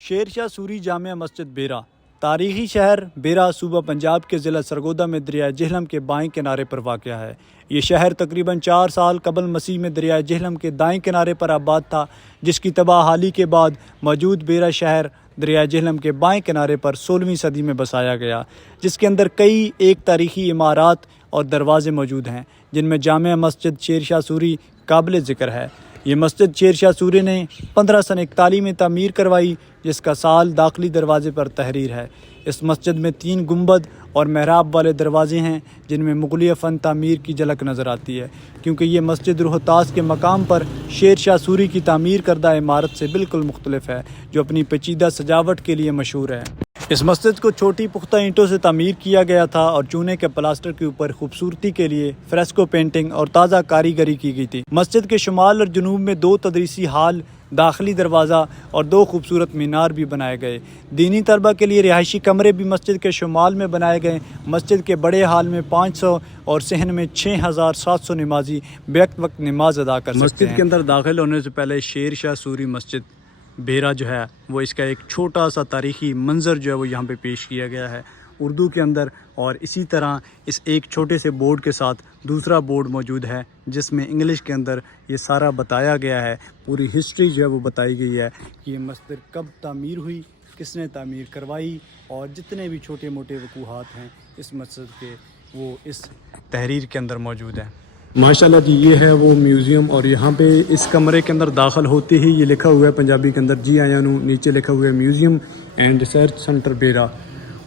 شیر شاہ سوری جامع مسجد بیرا تاریخی شہر بیرا صوبہ پنجاب کے ضلع سرگودا میں دریائے جہلم کے بائیں کنارے پر واقع ہے۔ یہ شہر تقریباً 4 سال قبل مسیح میں دریائے جہلم کے دائیں کنارے پر آباد تھا، جس کی تباہ حالی کے بعد موجود بیرا شہر دریائے جہلم کے بائیں کنارے پر 16ویں صدی میں بسایا گیا، جس کے اندر کئی ایک تاریخی عمارات اور دروازے موجود ہیں، جن میں جامع مسجد شیر شاہ سوری قابل ذکر ہے۔ یہ مسجد شیر شاہ سوری نے 1541 میں تعمیر کروائی، جس کا سال داخلی دروازے پر تحریر ہے۔ اس مسجد میں 3 گنبد اور محراب والے دروازے ہیں، جن میں مغلیہ فن تعمیر کی جھلک نظر آتی ہے، کیونکہ یہ مسجد روہتاس کے مقام پر شیر شاہ سوری کی تعمیر کردہ عمارت سے بالکل مختلف ہے، جو اپنی پیچیدہ سجاوٹ کے لیے مشہور ہے۔ اس مسجد کو چھوٹی پختہ اینٹوں سے تعمیر کیا گیا تھا اور چونے کے پلاسٹر کے اوپر خوبصورتی کے لیے فریسکو پینٹنگ اور تازہ کاریگری کی گئی تھی۔ مسجد کے شمال اور جنوب میں 2 تدریسی ہال، داخلی دروازہ اور 2 خوبصورت مینار بھی بنائے گئے۔ دینی طلبہ کے لیے رہائشی کمرے بھی مسجد کے شمال میں بنائے گئے۔ مسجد کے بڑے ہال میں 500 اور صحن میں 6700 نمازی بیک وقت نماز ادا کر سکتے ہیں۔ مسجد کے اندر داخل ہونے سے پہلے شیر شاہ سوری مسجد بیرا جو ہے وہ اس کا ایک چھوٹا سا تاریخی منظر جو ہے وہ یہاں پہ پیش کیا گیا ہے اردو کے اندر، اور اسی طرح اس ایک چھوٹے سے بورڈ کے ساتھ دوسرا بورڈ موجود ہے جس میں انگلش کے اندر یہ سارا بتایا گیا ہے، پوری ہسٹری جو ہے وہ بتائی گئی ہے کہ یہ مسجد کب تعمیر ہوئی، کس نے تعمیر کروائی، اور جتنے بھی چھوٹے موٹے وقوعات ہیں اس مسجد کے وہ اس تحریر کے اندر موجود ہیں۔ ماشاءاللہ جی، یہ ہے وہ میوزیم، اور یہاں پہ اس کمرے کے اندر داخل ہوتے ہی یہ لکھا ہوا ہے پنجابی کے اندر جی آیا نو، نیچے لکھا ہوا ہے میوزیم اینڈ ریسرچ سینٹر بیرا۔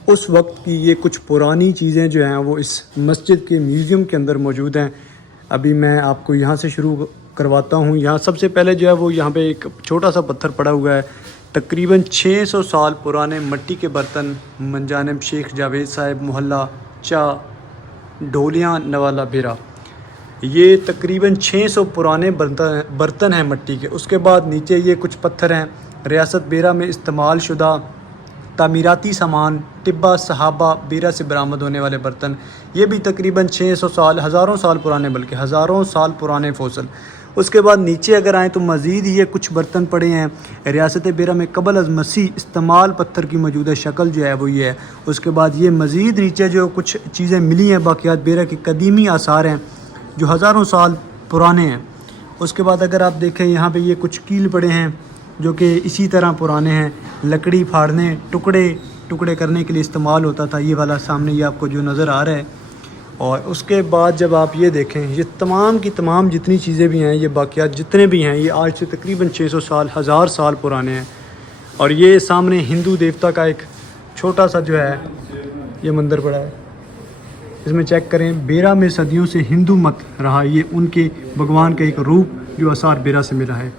اس وقت کی یہ کچھ پرانی چیزیں جو ہیں وہ اس مسجد کے میوزیم کے اندر موجود ہیں۔ ابھی میں آپ کو یہاں سے شروع کرواتا ہوں۔ یہاں سب سے پہلے جو ہے وہ یہاں پہ ایک چھوٹا سا پتھر پڑا ہوا ہے، تقریباً 600 سال پرانے مٹی کے برتن، منجانب شیخ جاوید صاحب، محلہ چا ڈولیاں نوالا بیرا۔ یہ تقریباً 600 پرانے برتن ہیں مٹی کے۔ اس کے بعد نیچے یہ کچھ پتھر ہیں، ریاست بیرا میں استعمال شدہ تعمیراتی سامان، طبہ صحابہ بیرا سے برآمد ہونے والے برتن، یہ بھی تقریباً 600 سال، ہزاروں سال پرانے، بلکہ ہزاروں سال پرانے فوسل۔ اس کے بعد نیچے اگر آئیں تو مزید یہ کچھ برتن پڑے ہیں۔ ریاست بیرا میں قبل از مسیح استعمال پتھر کی موجودہ شکل جو ہے وہ یہ ہے۔ اس کے بعد یہ مزید نیچے جو کچھ چیزیں ملی ہیں، باقیات بیرا کی قدیمی آثار ہیں جو ہزاروں سال پرانے ہیں۔ اس کے بعد اگر آپ دیکھیں یہاں پہ یہ کچھ کیل پڑے ہیں جو کہ اسی طرح پرانے ہیں، لکڑی پھاڑنے، ٹکڑے کرنے کے لیے استعمال ہوتا تھا، یہ والا سامنے یہ آپ کو جو نظر آ رہا ہے۔ اور اس کے بعد جب آپ یہ دیکھیں، یہ تمام کی تمام جتنی چیزیں بھی ہیں، یہ باقیات جتنے بھی ہیں، یہ آج سے تقریباً 600 سال، 1000 سال پرانے ہیں۔ اور یہ سامنے ہندو دیوتا کا ایک چھوٹا سا جو ہے یہ مندر پڑا ہے، اس میں چیک کریں، بیرا میں صدیوں سے ہندو مت رہا، یہ ان کے بھگوان کا ایک روپ جو آثار بیرا سے ملا ہے۔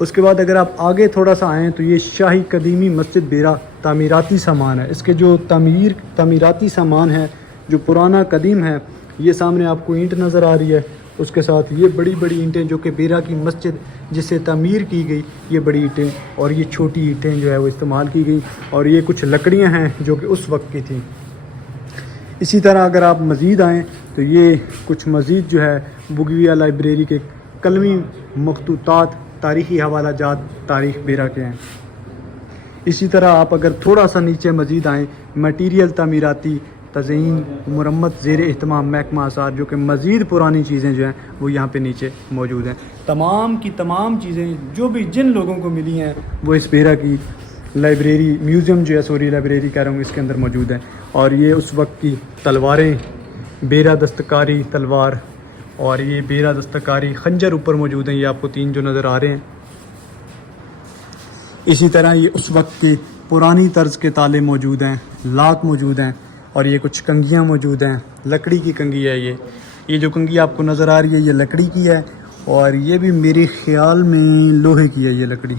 اس کے بعد اگر آپ آگے تھوڑا سا آئیں تو یہ شاہی قدیمی مسجد بیرا تعمیراتی سامان ہے۔ اس کے جو تعمیراتی سامان ہے جو پرانا قدیم ہے، یہ سامنے آپ کو اینٹ نظر آ رہی ہے، اس کے ساتھ یہ بڑی بڑی اینٹیں جو کہ بیرا کی مسجد جس سے تعمیر کی گئی، یہ بڑی اینٹیں، اور یہ چھوٹی اینٹیں جو ہے وہ استعمال کی گئی، اور یہ کچھ لکڑیاں ہیں جو کہ اس وقت کی تھیں۔ اسی طرح اگر آپ مزید آئیں تو یہ کچھ مزید جو ہے بوگیویا لائبریری کے قلمی مخطوطات، تاریخی حوالہ جات تاریخ بیرا کے ہیں۔ اسی طرح آپ اگر تھوڑا سا نیچے مزید آئیں، میٹیریل تعمیراتی تزئین مرمت زیر اہتمام محکمہ آثار، جو کہ مزید پرانی چیزیں جو ہیں وہ یہاں پہ نیچے موجود ہیں۔ تمام کی تمام چیزیں جو بھی جن لوگوں کو ملی ہیں وہ اس بیرا کی لائبریری، میوزیم جو ہے، سوری لائبریری کہہ رہا ہوں، اس کے اندر موجود ہیں۔ اور یہ اس وقت کی تلواریں، بیرا دستکاری تلوار، اور یہ بیرا دستکاری خنجر اوپر موجود ہیں، یہ آپ کو 3 جو نظر آ رہے ہیں۔ اسی طرح یہ اس وقت کے پرانی طرز کے تالے موجود ہیں، لاک موجود ہیں، اور یہ کچھ کنگیاں موجود ہیں، لکڑی کی کنگھی ہے یہ جو کنگھی آپ کو نظر آ رہی ہے یہ لکڑی کی ہے، اور یہ بھی میرے خیال میں لوہے کی ہے یہ لکڑی۔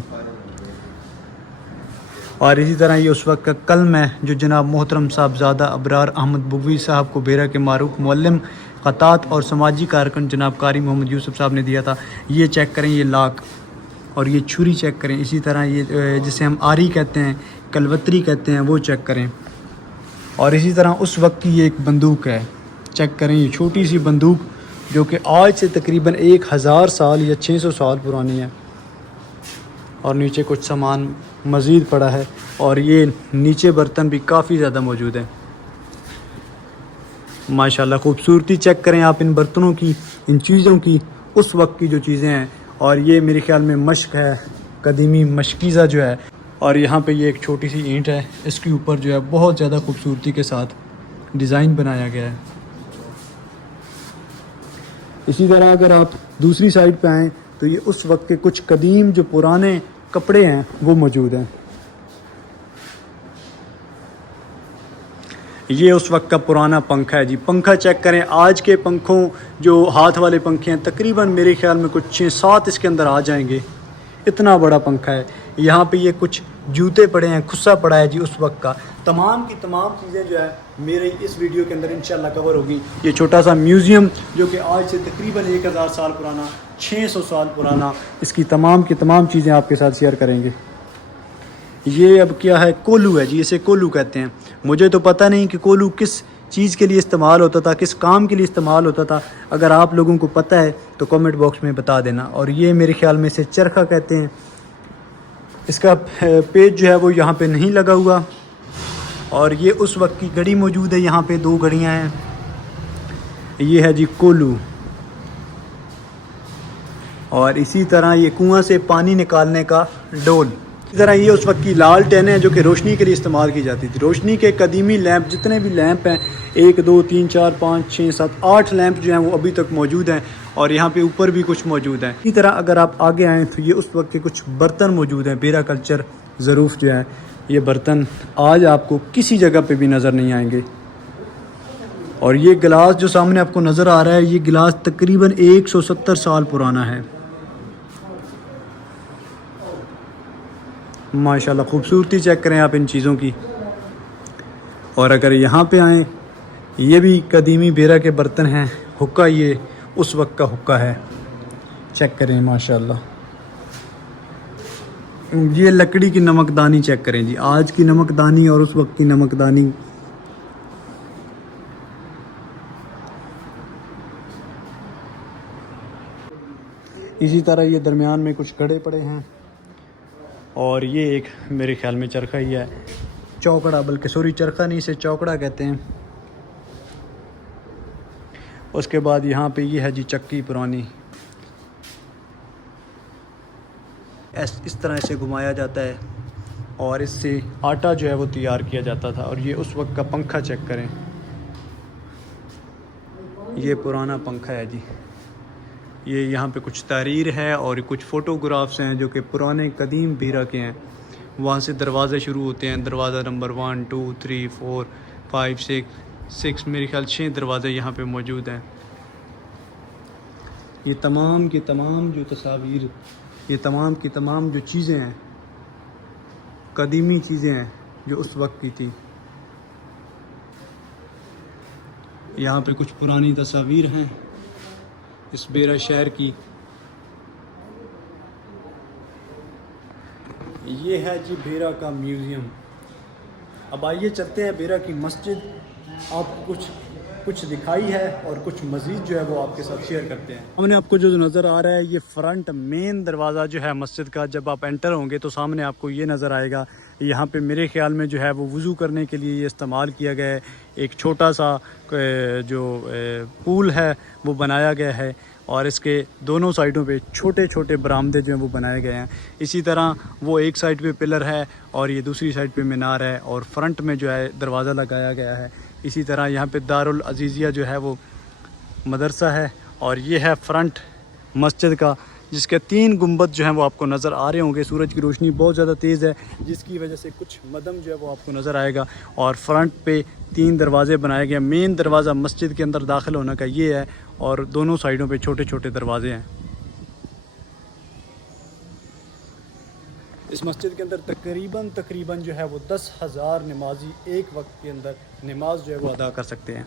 اور اسی طرح یہ اس وقت کا قلم ہے جو جناب محترم صاحبزادہ ابرار احمد بگوی صاحب کو بیرا کے معروف معلم، خطاط اور سماجی کارکن جناب قاری محمد یوسف صاحب نے دیا تھا۔ یہ چیک کریں، یہ لاک، اور یہ چھری چیک کریں۔ اسی طرح یہ جسے ہم آری کہتے ہیں، کلوتری کہتے ہیں، وہ چیک کریں۔ اور اسی طرح اس وقت کی یہ ایک بندوق ہے، چیک کریں، یہ چھوٹی سی بندوق جو کہ آج سے تقریباً 1000 سال یا 600 سال پرانی ہے۔ اور نیچے کچھ سامان مزید پڑا ہے، اور یہ نیچے برتن بھی کافی زیادہ موجود ہیں ماشاءاللہ۔ خوبصورتی چیک کریں آپ ان برتنوں کی، ان چیزوں کی، اس وقت کی جو چیزیں ہیں۔ اور یہ میرے خیال میں مشق ہے، قدیمی مشکیزہ جو ہے، اور یہاں پہ یہ ایک چھوٹی سی اینٹ ہے، اس کے اوپر جو ہے بہت زیادہ خوبصورتی کے ساتھ ڈیزائن بنایا گیا ہے۔ اسی طرح اگر آپ دوسری سائڈ پہ آئیں تو یہ اس وقت کے کچھ قدیم جو پرانے کپڑے ہیں وہ موجود ہیں۔ یہ اس وقت کا پرانا پنکھا ہے جی، پنکھا چیک کریں۔ آج کے پنکھوں جو ہاتھ والے پنکھے ہیں تقریباً میرے خیال میں کچھ 6-7 اس کے اندر آ جائیں گے، اتنا بڑا پنکھا ہے۔ یہاں پہ یہ کچھ جوتے پڑے ہیں، کھسا پڑا ہے جی اس وقت کا۔ تمام کی تمام چیزیں جو ہے میرے اس ویڈیو کے اندر انشاءاللہ کور ہوگی۔ یہ چھوٹا سا میوزیم جو کہ آج سے تقریباً 1000 سال پرانا، 600 سال پرانا، اس کی تمام کی تمام چیزیں آپ کے ساتھ شیئر کریں گے۔ یہ اب کیا ہے، کولو ہے جی، اسے کولو کہتے ہیں۔ مجھے تو پتہ نہیں کہ کولو کس چیز کے لیے استعمال ہوتا تھا، کس کام کے لیے استعمال ہوتا تھا۔ اگر آپ لوگوں کو پتہ ہے تو کمنٹ باکس میں بتا دینا۔ اور یہ میرے خیال میں اسے چرخہ کہتے ہیں۔ اس کا پیج جو ہے وہ یہاں پہ نہیں لگا ہوا، اور یہ اس وقت کی گھڑی موجود ہے، یہاں پہ 2 گھڑیاں ہیں۔ یہ ہے جی کولو، اور اسی طرح یہ کنواں سے پانی نکالنے کا ڈول۔ اسی طرح یہ اس وقت کی لال ٹین ہے جو کہ روشنی کے لیے استعمال کی جاتی تھی۔ روشنی کے قدیمی لیمپ، جتنے بھی لیمپ ہیں، 1 2 3 4 5 6 7 8 لیمپ جو ہیں وہ ابھی تک موجود ہیں، اور یہاں پہ اوپر بھی کچھ موجود ہیں۔ اسی طرح اگر آپ آگے آئیں تو یہ اس وقت کے کچھ برتن موجود ہیں۔ بیرا کلچر ظروف جو ہے، یہ برتن آج آپ کو کسی جگہ پہ بھی نظر نہیں آئیں گے۔ اور یہ گلاس جو سامنے آپ کو نظر آ رہا ہے، یہ گلاس تقریباً 170 سال پرانا ہے ماشاءاللہ۔ خوبصورتی چیک کریں آپ ان چیزوں کی۔ اور اگر یہاں پہ آئیں، یہ بھی قدیمی بیرا کے برتن ہیں۔ حکا، یہ اس وقت کا حکا ہے، چیک کریں ماشاءاللہ۔ یہ لکڑی کی نمکدانی چیک کریں جی، آج کی نمکدانی اور اس وقت کی نمکدانی۔ اسی طرح یہ درمیان میں کچھ گھڑے پڑے ہیں، اور یہ ایک میرے خیال میں چرخہ ہی ہے، چوکڑا، بلکہ سوری چرخہ نہیں، اسے چوکڑا کہتے ہیں۔ اس کے بعد یہاں پہ یہ ہے جی چکی پرانی، اس طرح سے گھمایا جاتا ہے، اور اس سے آٹا جو ہے وہ تیار کیا جاتا تھا۔ اور یہ اس وقت کا پنکھا چیک کریں، یہ پرانا پنکھا ہے جی۔ یہ یہاں پہ کچھ تحریر ہے اور کچھ فوٹوگرافس ہیں جو کہ پرانے قدیم بیرا کے ہیں۔ وہاں سے دروازے شروع ہوتے ہیں، دروازہ نمبر 1 2 3 4 5 6 میرے خیال 6 دروازے یہاں پہ موجود ہیں۔ یہ تمام کی تمام جو تصاویر، یہ تمام کی تمام جو چیزیں ہیں، قدیمی چیزیں ہیں جو اس وقت کی تھی۔ یہاں پہ کچھ پرانی تصاویر ہیں اس بیرا شہر کی۔ یہ ہے جی بیرا کا میوزیم۔ اب آئیے چلتے ہیں بیرا کی مسجد، آپ کو کچھ دکھائی ہے اور کچھ مزید جو ہے وہ آپ کے ساتھ شیئر کرتے ہیں۔ سامنے آپ کو جو نظر آ رہا ہے، یہ فرنٹ مین دروازہ جو ہے مسجد کا، جب آپ انٹر ہوں گے تو سامنے آپ کو یہ نظر آئے گا۔ یہاں پہ میرے خیال میں جو ہے وہ وضو کرنے کے لیے یہ استعمال کیا گیا ہے۔ ایک چھوٹا سا جو پول ہے وہ بنایا گیا ہے، اور اس کے دونوں سائڈوں پہ چھوٹے چھوٹے برآمدے جو ہیں وہ بنائے گئے ہیں۔ اسی طرح وہ ایک سائڈ پہ پلر ہے اور یہ دوسری سائڈ پہ مینار ہے، اور فرنٹ میں جو ہے دروازہ لگایا گیا ہے۔ اسی طرح یہاں پہ دارالعزیزیہ جو ہے وہ مدرسہ ہے، اور یہ ہے فرنٹ مسجد کا، جس کے 3 گنبد جو ہیں وہ آپ کو نظر آ رہے ہوں گے۔ سورج کی روشنی بہت زیادہ تیز ہے، جس کی وجہ سے کچھ مدم جو ہے وہ آپ کو نظر آئے گا۔ اور فرنٹ پہ 3 دروازے بنائے گئے۔ مین دروازہ مسجد کے اندر داخل ہونے کا یہ ہے، اور دونوں سائڈوں پہ چھوٹے چھوٹے دروازے ہیں۔ اس مسجد کے اندر تقریباً جو ہے وہ 10,000 نمازی ایک وقت کے اندر نماز جو ہے وہ ادا کر سکتے ہیں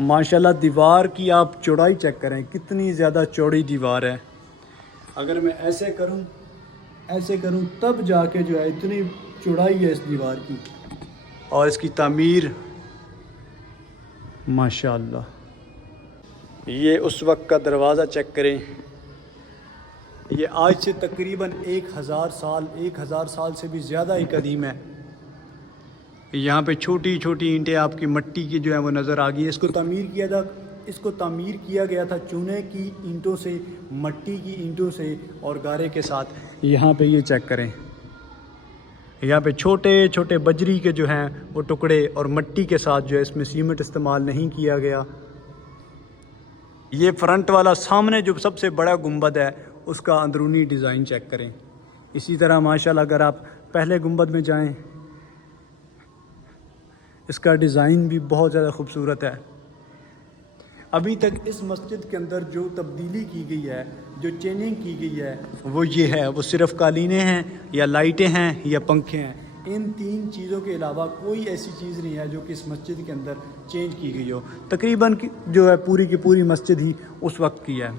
ماشاءاللہ۔ دیوار کی آپ چوڑائی چیک کریں، کتنی زیادہ چوڑی دیوار ہے۔ اگر میں ایسے کروں تب جا کے جو ہے اتنی چوڑائی ہے اس دیوار کی، اور اس کی تعمیر ماشاءاللہ۔ یہ اس وقت کا دروازہ چیک کریں، یہ آج سے تقریباً 1000 سال سے بھی زیادہ ہی قدیم ہے۔ یہاں پہ چھوٹی چھوٹی اینٹیں آپ کی مٹی کی جو ہے وہ نظر آ گئی۔ اس کو تعمیر کیا گیا تھا چونے کی اینٹوں سے، مٹی کی اینٹوں سے اور گارے کے ساتھ۔ یہاں پہ یہ چیک کریں، یہاں پہ چھوٹے چھوٹے بجری کے جو ہیں وہ ٹکڑے اور مٹی کے ساتھ جو ہے، اس میں سیمنٹ استعمال نہیں کیا گیا۔ یہ فرنٹ والا سامنے جو سب سے بڑا گنبد ہے اس کا اندرونی ڈیزائن چیک کریں۔ اسی طرح ماشاءاللہ اگر آپ پہلے گنبد میں جائیں، اس کا ڈیزائن بھی بہت زیادہ خوبصورت ہے۔ ابھی تک اس مسجد کے اندر جو تبدیلی کی گئی ہے، جو چینجنگ کی گئی ہے، وہ یہ ہے، وہ صرف قالینیں ہیں یا لائٹیں ہیں یا پنکھے ہیں۔ ان 3 چیزوں کے علاوہ کوئی ایسی چیز نہیں ہے جو کہ اس مسجد کے اندر چینج کی گئی ہو۔ تقریباً جو ہے پوری کی پوری مسجد ہی اس وقت کی ہے۔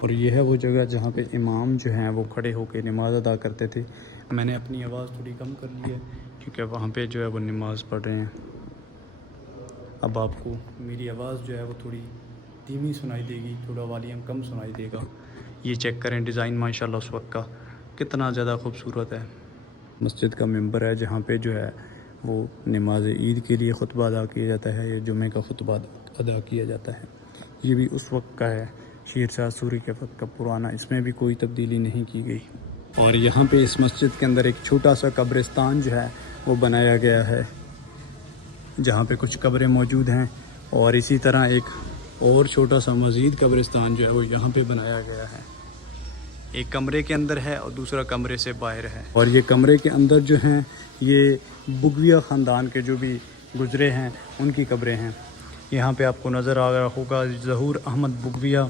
اور یہ ہے وہ جگہ جہاں پہ امام جو ہیں وہ کھڑے ہو کے نماز ادا کرتے تھے۔ میں نے اپنی آواز تھوڑی کم کر لی ہے کیونکہ وہاں پہ جو ہے وہ نماز پڑھ رہے ہیں۔ اب آپ کو میری آواز جو ہے وہ تھوڑی دھیمی سنائی دے گی، تھوڑا والیوم کم سنائی دے گا۔ یہ چیک کریں ڈیزائن ماشاءاللہ اس وقت کا کتنا زیادہ خوبصورت ہے۔ مسجد کا ممبر ہے جہاں پہ جو ہے وہ نماز عید کے لیے خطبہ ادا کیا جاتا ہے، یا جمعہ کا خطبہ ادا کیا جاتا ہے۔ یہ بھی اس وقت کا ہے، شیر شاہ سوری کے وقت کا پرانا، اس میں بھی کوئی تبدیلی نہیں کی گئی۔ اور یہاں پہ اس مسجد کے اندر ایک چھوٹا سا قبرستان جو ہے وہ بنایا گیا ہے، جہاں پہ کچھ قبریں موجود ہیں، اور اسی طرح ایک اور چھوٹا سا مزید قبرستان جو ہے وہ یہاں پہ بنایا گیا ہے۔ ایک کمرے کے اندر ہے اور دوسرا کمرے سے باہر ہے۔ اور یہ کمرے کے اندر جو ہیں یہ بگویہ خاندان کے جو بھی گزرے ہیں ان کی قبریں ہیں۔ یہاں پہ آپ کو نظر آ رہا ہوگا ظہور احمد بگویہ،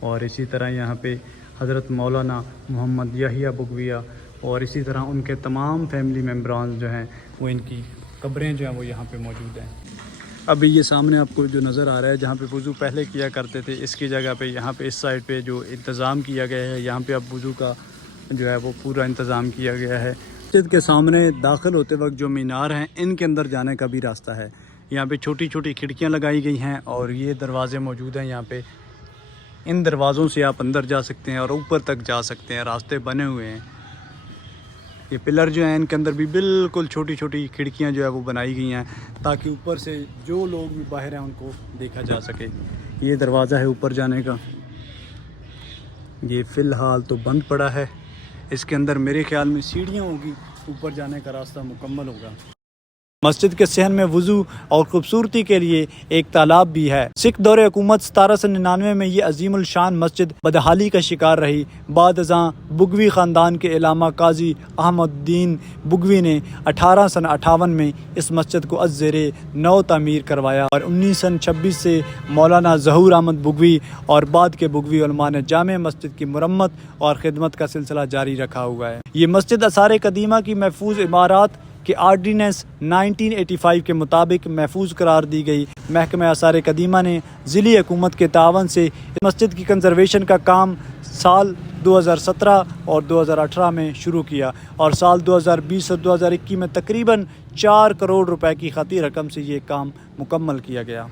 اور اسی طرح یہاں پہ حضرت مولانا محمد یحییٰ بگویہ، اور اسی طرح ان کے تمام فیملی ممبران جو ہیں وہ ان کی قبریں جو ہیں وہ یہاں پہ موجود ہیں۔ ابھی یہ سامنے آپ کو جو نظر آ رہا ہے جہاں پہ وضو پہلے کیا کرتے تھے، اس کی جگہ پہ یہاں پہ اس سائڈ پہ جو انتظام کیا گیا ہے، یہاں پہ اب وضو کا جو ہے وہ پورا انتظام کیا گیا ہے۔ مسجد کے سامنے داخل ہوتے وقت جو مینار ہیں ان کے اندر جانے کا بھی راستہ ہے۔ یہاں پہ چھوٹی چھوٹی کھڑکیاں لگائی گئی ہیں اور یہ دروازے موجود ہیں یہاں پہ۔ ان دروازوں سے آپ اندر جا سکتے ہیں اور اوپر تک جا سکتے ہیں، راستے بنے ہوئے ہیں۔ یہ پلر جو ہیں ان کے اندر بھی بالکل چھوٹی چھوٹی کھڑکیاں جو ہے وہ بنائی گئی ہیں تاکہ اوپر سے جو لوگ بھی باہر ہیں ان کو دیکھا جا سکے۔ یہ دروازہ ہے اوپر جانے کا، یہ فی الحال تو بند پڑا ہے۔ اس کے اندر میرے خیال میں سیڑھیاں ہوگی، اوپر جانے کا راستہ مکمل ہوگا۔ مسجد کے صحن میں وضو اور خوبصورتی کے لیے ایک تالاب بھی ہے۔ سکھ دور حکومت 1799 میں یہ عظیم الشان مسجد بدحالی کا شکار رہی۔ بعد ازاں بگوی خاندان کے علامہ قاضی احمد الدین بگوی نے 1858 میں اس مسجد کو از زیر نو تعمیر کروایا، اور 1926 سے مولانا ظہور احمد بگوی اور بعد کے بگوی علماء نے جامع مسجد کی مرمت اور خدمت کا سلسلہ جاری رکھا ہوا ہے۔ یہ مسجد آثار قدیمہ کی محفوظ عمارات کہ آرڈیننس 1985 کے مطابق محفوظ قرار دی گئی۔ محکمہ آثار قدیمہ نے ضلعی حکومت کے تعاون سے اس مسجد کی کنزرویشن کا کام سال 2017 اور 2018 میں شروع کیا، اور سال 2020 اور 2021 میں تقریباً 4 کروڑ روپے کی خطی رقم سے یہ کام مکمل کیا گیا۔